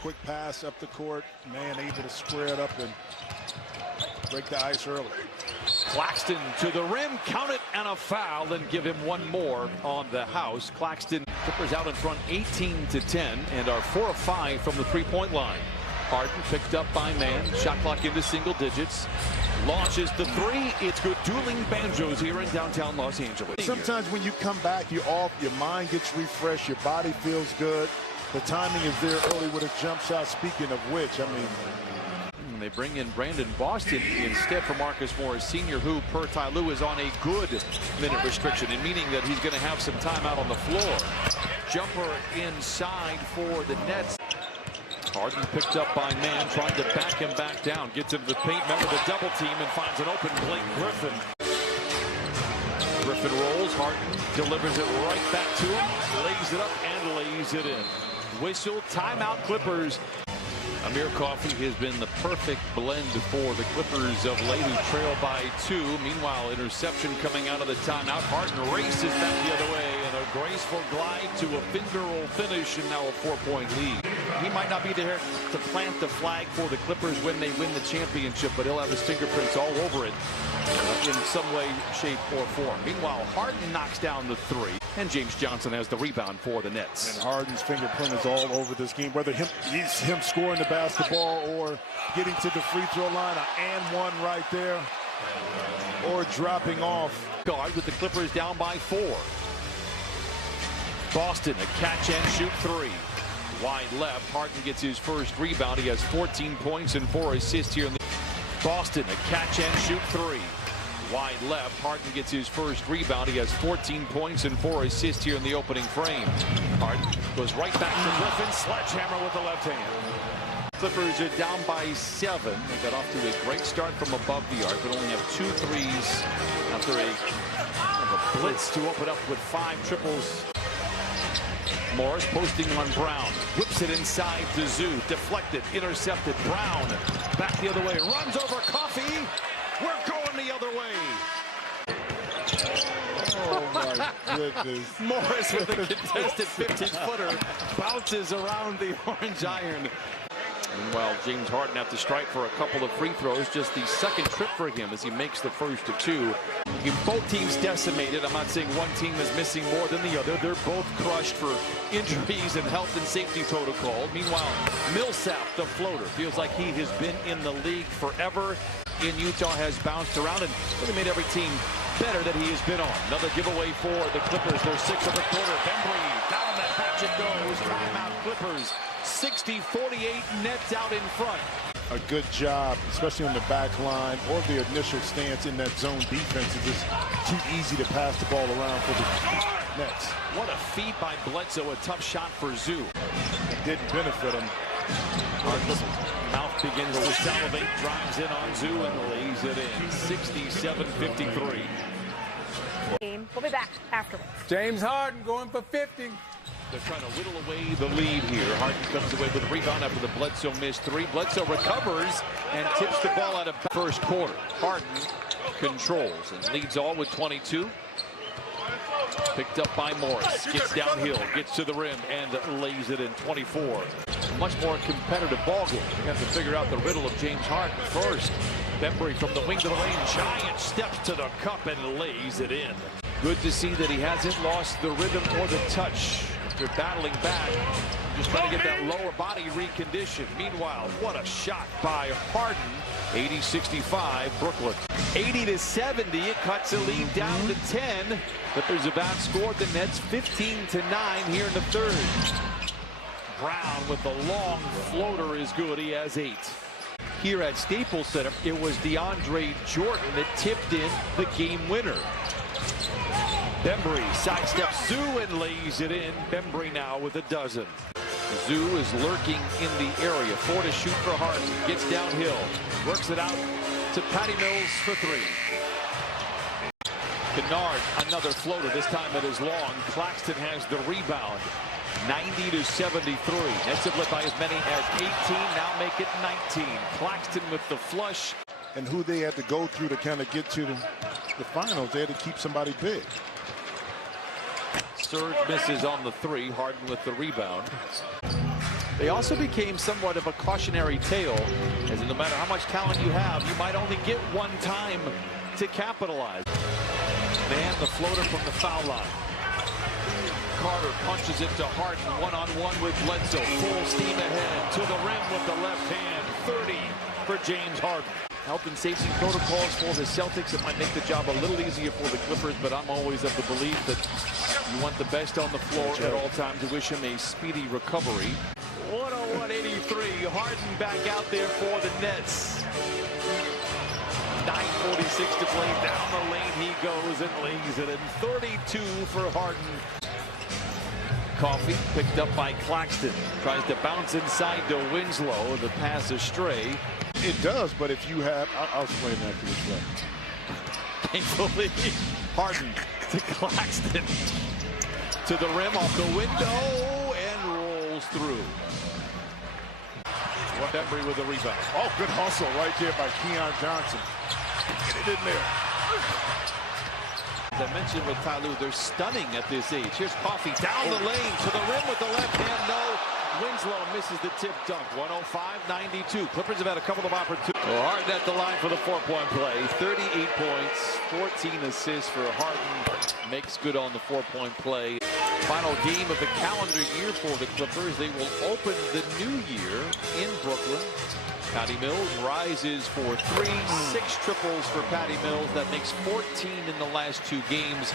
quick pass up the court. Man able to square it up and break the ice early. Claxton to the rim, count it, and a foul, and give him one more on the house. Claxton, Clippers out in front 18-10 and are 4 of 5 from the three-point line. Harden picked up by man, shot clock into single digits, launches the three. It's good. Dueling banjos here in downtown Los Angeles. Sometimes when you come back, you're off, your mind gets refreshed, your body feels good. The timing is there early with a jump shot. Speaking of which, I mean, they bring in Brandon Boston instead for Marcus Morris Sr., who, per Ty Lue, is on a good minute restriction, and meaning that he's going to have some time out on the floor. Jumper inside for the Nets. Harden picked up by man, trying to back him back down. Gets into the paint, remember the double team, and finds an open Blake Griffin. Griffin rolls, Harden delivers it right back to him, lays it up and lays it in. Whistle, timeout Clippers. Amir Coffey has been the perfect blend for the Clippers of late, who trail by 2. Meanwhile, interception coming out of the timeout. Harden races back the other way, and a graceful glide to a finger roll finish, and now a 4-point lead. He might not be there to plant the flag for the Clippers when they win the championship, but he'll have his fingerprints all over it in some way, shape, or form. Meanwhile, Harden knocks down the 3, and James Johnson has the rebound for the Nets. And Harden's fingerprint is all over this game, whether he's him scoring the basketball or getting to the free throw line, an and one right there, or dropping off. Guard with the Clippers down by 4. Boston, a catch and shoot 3. Wide left, Harden gets his first rebound. He has 14 points and 4 assists here in the Boston, a catch and shoot 3. Wide left, Harden gets his first rebound. He has 14 points and 4 assists here in the opening frame. Harden goes right back to Griffin, sledgehammer with the left hand. Clippers are down by 7. They got off to a great start from above the arc, but only have 2 threes after a blitz to open up with 5 triples. Morris posting on Brown, whips it inside to Zoo, deflected, intercepted. Brown back the other way, runs over Coffey. We're going the other way. Oh my goodness. Morris with a contested 15-footer bounces around the orange iron. Meanwhile, James Harden have to strike for a couple of free throws. Just the second trip for him as he makes the first of 2. Both teams decimated. I'm not saying one team is missing more than the other. They're both crushed for injuries and health and safety protocol. Meanwhile, Millsap, the floater, feels like he has been in the league forever. In Utah, has bounced around and really made every team better that he has been on. Another giveaway for the Clippers. They're 6 of the quarter. Bembry down that hatchet goes. Timeout Clippers. 60-48, Nets out in front. A good job, especially on the back line or the initial stance in that zone defense. It's just too easy to pass the ball around for the Nets. What a feed by Bledsoe. A tough shot for Zoo. It didn't benefit him. Harden's mouth begins to salivate, drives in on Zoo and lays it in. 67-53. We'll be back afterwards. James Harden going for 50. They're trying to whittle away the lead here. Harden comes away with a rebound after the Bledsoe missed 3. Bledsoe recovers and tips the ball out of first quarter. Harden controls and leads all with 22. Picked up by Morris. Gets downhill, gets to the rim, and lays it in. 24. Much more competitive ball game. You have to figure out the riddle of James Harden first. Bembry from the wing to the lane. Giant steps to the cup and lays it in. Good to see that he hasn't lost the rhythm or the touch. They're battling back, just trying to get that lower body reconditioned. Meanwhile, what a shot by Harden. 80-65, Brooklyn. 80-70, it cuts the lead down to 10. Clippers have outscored the Nets 15-9 here in the third. Brown with the long floater is good. He has 8. Here at Staples Center, it was DeAndre Jordan that tipped in the game winner. Bembry sidesteps Zoo and lays it in. Bembry now with a dozen. Zoo is lurking in the area. 4 to shoot for Harden. Gets downhill. Works it out to Patty Mills for 3. Kennard, another floater. This time it is long. Claxton has the rebound. 90-73. Nets have led by as many as 18. Now make it 19. Claxton with the flush. And who they had to go through to kind of get to the finals. They had to keep somebody big. Surge misses on the 3. Harden with the rebound. They also became somewhat of a cautionary tale, as no matter how much talent you have, you might only get one time to capitalize. Man, the floater from the foul line. Carter punches it to Harden, one-on-one with Bledsoe. Full steam ahead to the rim with the left hand. 30 for James Harden. Health and safety protocols for the Celtics. It might make the job a little easier for the Clippers, but I'm always of the belief that you want the best on the floor at all times. To wish him a speedy recovery. 101-83. Harden back out there for the Nets. 9:46 to play. Down the lane he goes and lays it in. 32 for Harden. Coffee picked up by Claxton. Tries to bounce inside to Winslow. The pass astray. It does, but if you have, I'll explain that to you. Thankfully, Harden to Claxton. To the rim, off the window, and rolls through. Embry with the rebound. Oh, good hustle right there by Keon Johnson. Get it in there. As I mentioned with Ty Lue, they're stunning at this age. Here's Coffee down the lane to the rim with the left hand. No. Winslow misses the tip dunk. 105-92. Clippers have had a couple of opportunities. Harden at the line for the four-point play. 38 points, 14 assists for Harden. Makes good on the four-point play. Final game of the calendar year for the Clippers. They will open the new year in Brooklyn. Patty Mills rises for 3, 6 triples for Patty Mills. That makes 14 in the last 2 games.